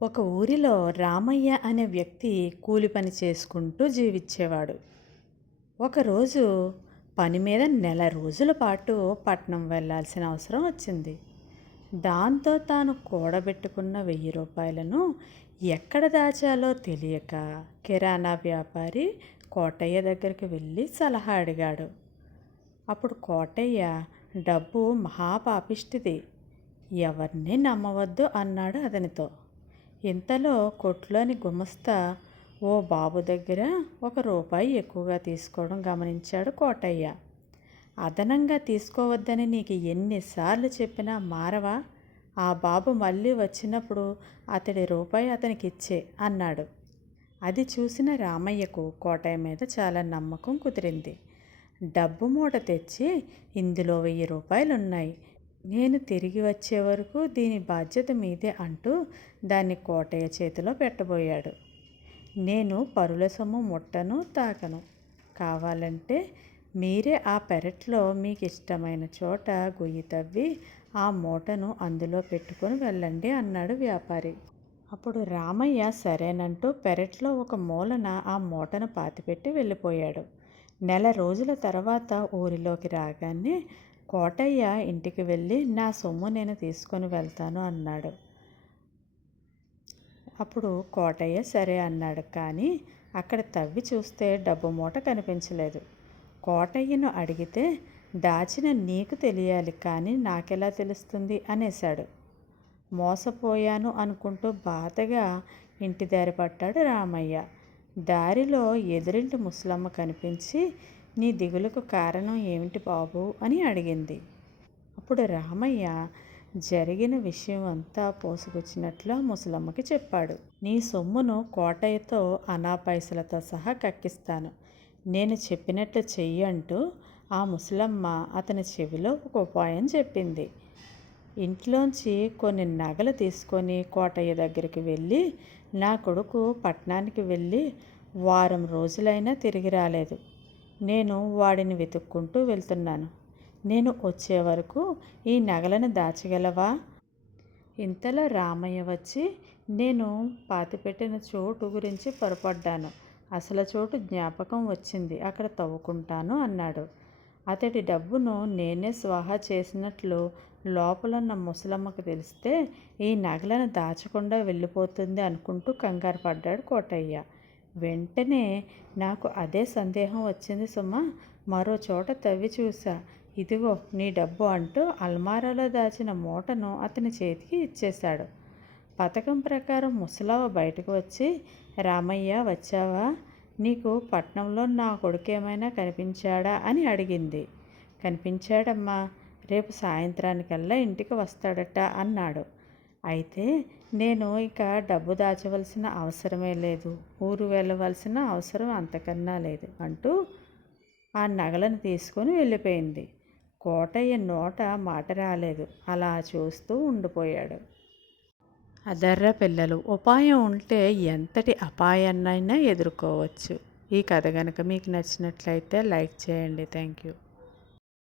ఒక ఊరిలో రామయ్య అనే వ్యక్తి కూలి పని చేసుకుంటూ జీవించేవాడు. ఒకరోజు పని మీద నెల రోజుల పాటు పట్నం వెళ్ళాల్సిన అవసరం వచ్చింది. దాంతో తాను కూడబెట్టుకున్న 1000 రూపాయలను ఎక్కడ దాచాలో తెలియక కిరాణా వ్యాపారి కోటయ్య దగ్గరికి వెళ్ళి సలహా అడిగాడు. అప్పుడు కోటయ్య, డబ్బు మహాపాపిష్టిది, ఎవరిని నమ్మవద్దు అన్నాడు అతనితో. ఇంతలో కొట్లోని గుమస్తా ఓ బాబు దగ్గర ₹1 ఎక్కువగా తీసుకోవడం గమనించాడు కోటయ్య. అదనంగా తీసుకోవద్దని నీకు ఎన్నిసార్లు చెప్పినా మారవా? ఆ బాబు మళ్ళీ వచ్చినప్పుడు అతడి రూపాయి అతనికి ఇచ్చే అన్నాడు. అది చూసిన రామయ్యకు కోటయ్య మీద చాలా నమ్మకం కుదిరింది. డబ్బు మూట తెచ్చి, ఇందులో 1000 రూపాయలున్నాయి, నేను తిరిగి వచ్చే వరకు దీని బాధ్యత మీదే అంటూ దాన్ని కోటయ్య చేతిలో పెట్టబోయాడు. నేను పరుల సొమ్ము ముట్టను, తాకను. కావాలంటే మీరే ఆ పెరట్లో మీకు ఇష్టమైన చోట గొయ్యి తవ్వి ఆ మూటను అందులో పెట్టుకొని వెళ్ళండి అన్నాడు వ్యాపారి. అప్పుడు రామయ్య సరేనంటూ పెరట్లో ఒక మూలన ఆ మూటను పాతిపెట్టి వెళ్ళిపోయాడు. నెల రోజుల తర్వాత ఊరిలోకి రాగానే కోటయ్య ఇంటికి వెళ్ళి నా సొమ్ము నేను తీసుకొని వెళ్తాను అన్నాడు. అప్పుడు కోటయ్య సరే అన్నాడు. కానీ అక్కడ తవ్వి చూస్తే డబ్బు మూట కనిపించలేదు. కోటయ్యను అడిగితే దాచిన నీకు తెలియాలి, కానీ నాకెలా తెలుస్తుంది అనేశాడు. మోసపోయాను అనుకుంటూ బాధగా ఇంటి దారి పట్టాడు రామయ్య. దారిలో ఎదురింటి ముసలమ్మ కనిపించి, నీ దిగులుకు కారణం ఏమిటి బాబు అని అడిగింది. అప్పుడు రామయ్య జరిగిన విషయం అంతా పోసుకొచ్చినట్లు ఆ ముసలమ్మకి చెప్పాడు. నీ సొమ్మును కోటయ్యతో అనా పైసలతో సహా కక్కిస్తాను, నేను చెప్పినట్లు చెయ్యి అంటూ ఆ ముసలమ్మ అతని చెవిలో ఒక ఉపాయం చెప్పింది. ఇంట్లోంచి కొన్ని నగలు తీసుకొని కోటయ్య దగ్గరికి వెళ్ళి, నా కొడుకు పట్టణానికి వెళ్ళి వారం రోజులైనా తిరిగి రాలేదు, నేను వాడిని వెతుక్కుంటూ వెళ్తున్నాను, నేను వచ్చే వరకు ఈ నగలను దాచగలవా? ఇంతలో రామయ్య వచ్చి, నేను పాతిపెట్టిన చోటు గురించి పొరపడ్డాను, అసలు చోటు జ్ఞాపకం వచ్చింది, అక్కడ తవ్వుకుంటాను అన్నాడు. అతడి డబ్బును నేనే స్వాహా చేసినట్లు లోపలున్న ముసలమ్మకు తెలిస్తే ఈ నగలను దాచకుండా వెళ్ళిపోతుంది అనుకుంటూ కంగారు పడ్డాడు కోటయ్య. వెంటనే నాకు అదే సందేహం వచ్చింది సుమా, మరో చోట తవ్వి చూసా, ఇదిగో నీ డబ్బు అంటూ అల్మారాలో దాచిన మూటను అతని చేతికి ఇచ్చేశాడు. పథకం ప్రకారం ముసలవ్వ బయటకు వచ్చి, రామయ్య వచ్చావా, నీకు పట్నంలో నా కొడుకేమైనా కనిపించాడా అని అడిగింది. కనిపించాడమ్మా, రేపు సాయంత్రానికల్లా ఇంటికి వస్తాడట అన్నాడు. అయితే నేను ఇక డబ్బు దాచవలసిన అవసరమే లేదు, ఊరు వెళ్ళవలసిన అవసరం అంతకన్నా లేదు అంటూ ఆ నగలను తీసుకొని వెళ్ళిపోయింది. కోటయ్య నోట మాట రాలేదు, అలా చూస్తూ ఉండిపోయాడు. అదర్రా పిల్లలు, ఉపాయం ఉంటే ఎంతటి అపాయాన్నైనా ఎదుర్కోవచ్చు. ఈ కథ కనుక మీకు నచ్చినట్లయితే లైక్ చేయండి. Thank you.